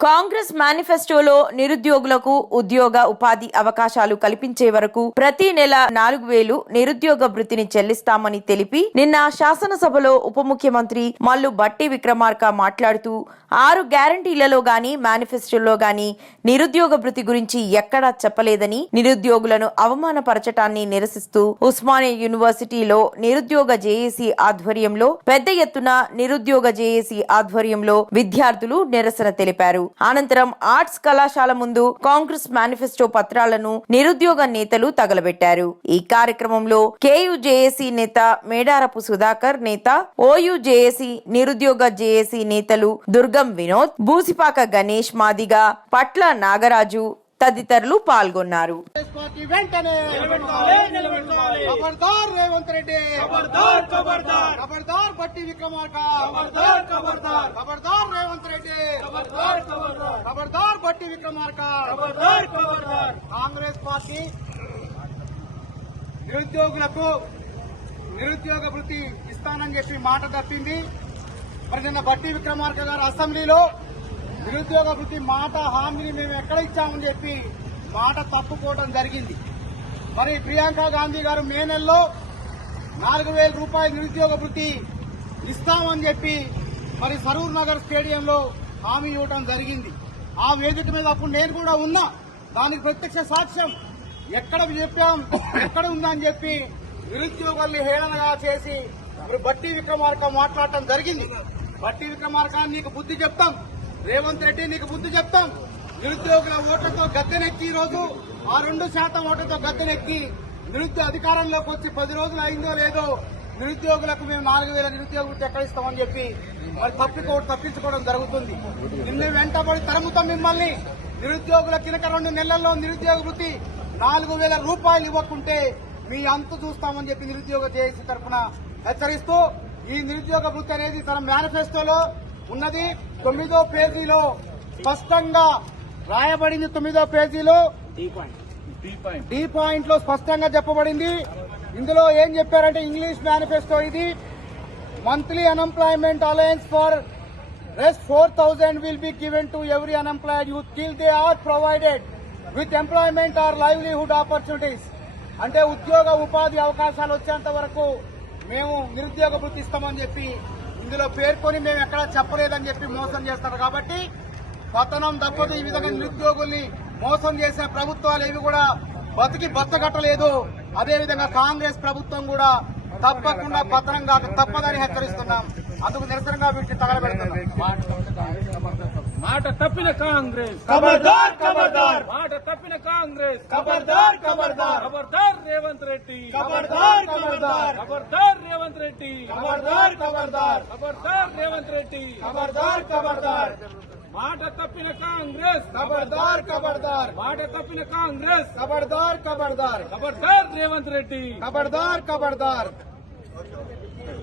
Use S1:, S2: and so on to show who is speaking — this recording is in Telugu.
S1: కాంగ్రెస్ మేనిఫెస్టోలో నిరుద్యోగులకు ఉద్యోగ ఉపాధి అవకాశాలు కల్పించే వరకు ప్రతి నెల నాలుగు వేలు నిరుద్యోగ వృత్తిని చెల్లిస్తామని తెలిపి నిన్న శాసనసభలో ఉప ముఖ్యమంత్రి మల్లు బట్టి విక్రమార్క మాట్లాడుతూ ఆరు గ్యారంటీలలో గాని మేనిఫెస్టోలో గాని నిరుద్యోగ వృత్తి గురించి ఎక్కడా చెప్పలేదని నిరుద్యోగులను అవమానపరచటాన్ని నిరసిస్తూ ఉస్మానియా యూనివర్సిటీలో నిరుద్యోగ జేఏసీ ఆధ్వర్యంలో పెద్ద ఎత్తున నిరుద్యోగ జేఏసీ ఆధ్వర్యంలో విద్యార్థులు నిరసన తెలిపారు. అనంతరం ఆర్ట్స్ కళాశాల ముందు కాంగ్రెస్ మేనిఫెస్టో పత్రాలను నిరుద్యోగ నేతలు తగలబెట్టారు. ఈ కార్యక్రమంలో కేయుజేఏసీ నేత మేడారపు సుధాకర్ నేత ఓయుజేఏసీ నిరుద్యోగ జేఏసీ నేతలు దుర్గం వినోద్ బూసిపాక గణేష్ మాదిగ పట్ల నాగరాజు తదితరులు పాల్గొన్నారు.
S2: పార్టీ వెంటనే ఖబర్దార్ రేవంత్ రెడ్డి. ఖబర్దార్ ఖబర్దార్ ఖబర్దార్ బట్టి విక్రమార్క. ఖబర్దార్ ఖబర్దార్ ఖబర్దార్ రేవంత్ రెడ్డి. ఖబర్దార్ ఖబర్దార్ ఖబర్దార్ బట్టి విక్రమార్క. ఖబర్దార్ ఖబర్దార్ కాంగ్రెస్ పార్టీ నిరుద్యోగులకు నిరుద్యోగ వృత్తి ఇస్తానని చెప్పి మాట తప్పింది. మరి నిన్న బట్టి విక్రమార్క గారు అసెంబ్లీలో నిరుద్యోగ వృత్తి మాట హామీని మేము ఎక్కడ ఇచ్చామని చెప్పి మాట తప్పుకోవడం జరిగింది. మరి ప్రియాంక గాంధీ గారు మే నెలలో నాలుగు వేల రూపాయల నిరుద్యోగ వృత్తి ఇస్తామని చెప్పి మరి సరూర్ నగర్ స్టేడియంలో హామీ ఇవ్వడం జరిగింది. ఆ వేదిక మీద అప్పుడు నేను కూడా ఉన్నా. దానికి ప్రత్యక్ష సాక్ష్యం. ఎక్కడ చెప్పాం ఎక్కడ ఉందని చెప్పి నిరుద్యోగుల్ని హేళనగా చేసి మరి బట్టి విక్రమార్క మాట్లాడటం జరిగింది. బట్టి విక్రమార్క నీకు బుద్ధి చెప్తాం. రేవంత్ రెడ్డి నీకు బుద్ధి చెప్తాం. నిరుద్యోగుల ఓట్లతో గద్దెనెక్కి ఈ రోజు ఆ రెండు శాతం ఓట్లతో గద్దెనెక్కి నిరుద్యోగ అధికారంలోకి వచ్చి పది రోజులు అయిందో లేదో నిరుద్యోగులకు మేము నాలుగు వేల నిరుద్యోగ వృత్తి చెప్పి మరి తప్పికో తప్పించుకోవడం జరుగుతుంది. నిన్న వెంటబడి తరుముతాం మిమ్మల్ని. నిరుద్యోగుల కినక రెండు నెలల్లో నిరుద్యోగ వృత్తి నాలుగు వేల రూపాయలు ఇవ్వకుంటే మీ అంతు చూస్తామని చెప్పి నిరుద్యోగ జేఏసీ తరఫున హెచ్చరిస్తూ ఈ నిరుద్యోగ వృత్తి అనేది తన మేనిఫెస్టోలో ఉన్నది. తొమ్మిదో పేజీలో స్పష్టంగా రాయబడింది తొమ్మిదో పేజీలో. డి పాయింట్లో స్పష్టంగా చెప్పబడింది. ఇందులో ఏం చెప్పారంటే ఇంగ్లీష్ మేనిఫెస్టో ఇది. Monthly unemployment allowance for rest four thousand will be given to every unemployed youth till they are provided with employment or livelihood opportunities అంటే ఉద్యోగ ఉపాధి అవకాశాలు వచ్చేంత వరకు మేము నిరుద్యోగ వృత్తి ఇస్తామని చెప్పి ఇందులో పేర్కొని మేము ఎక్కడా చెప్పలేదని చెప్పి మోసం చేస్తారు కాబట్టి పతనం తప్పదు ఈ విధంగా నిరుద్యోగుల్ని మోసం చేసే ప్రభుత్వాలు ఏవి కూడా బతికి బతకట్టలేదు అదేవిధంగా కాంగ్రెస్ ప్రభుత్వం కూడా తప్పకుండా పతనం కాక తప్పదని హెచ్చరిస్తున్నాం. అందుకు నిరసనగా వీటిని తగలబెడుతున్నాం.
S3: మాట తప్పిన కాంగ్రెస్.
S2: ఖబర్దార్ ఖబర్దార్
S3: మాట తప్పిన కాంగ్రెస్.
S2: ఖబర్దార్ ఖబర్దార్
S3: ఖబర్దార్ రేవంత్ రెడ్డి.
S2: ఖబర్దార్ ఖబర్దార్
S3: ఖబర్దార్ రేవంత్ రెడ్డి.
S2: ఖబర్దార్ ఖబర్దార్
S3: ఖబర్దార్ రేవంత్ రెడ్డి.
S2: ఖబర్దార్ ఖబర్దార్
S3: మాట తప్పిన కాంగ్రెస్.
S2: ఖబర్దార్ ఖబర్దార్
S3: మాట తప్పిన కాంగ్రెస్.
S2: ఖబర్దార్ ఖబర్దార్
S3: ఖబర్దార్ రేవంత్ రెడ్డి.
S2: ఖబర్దార్ ఖబర్దార్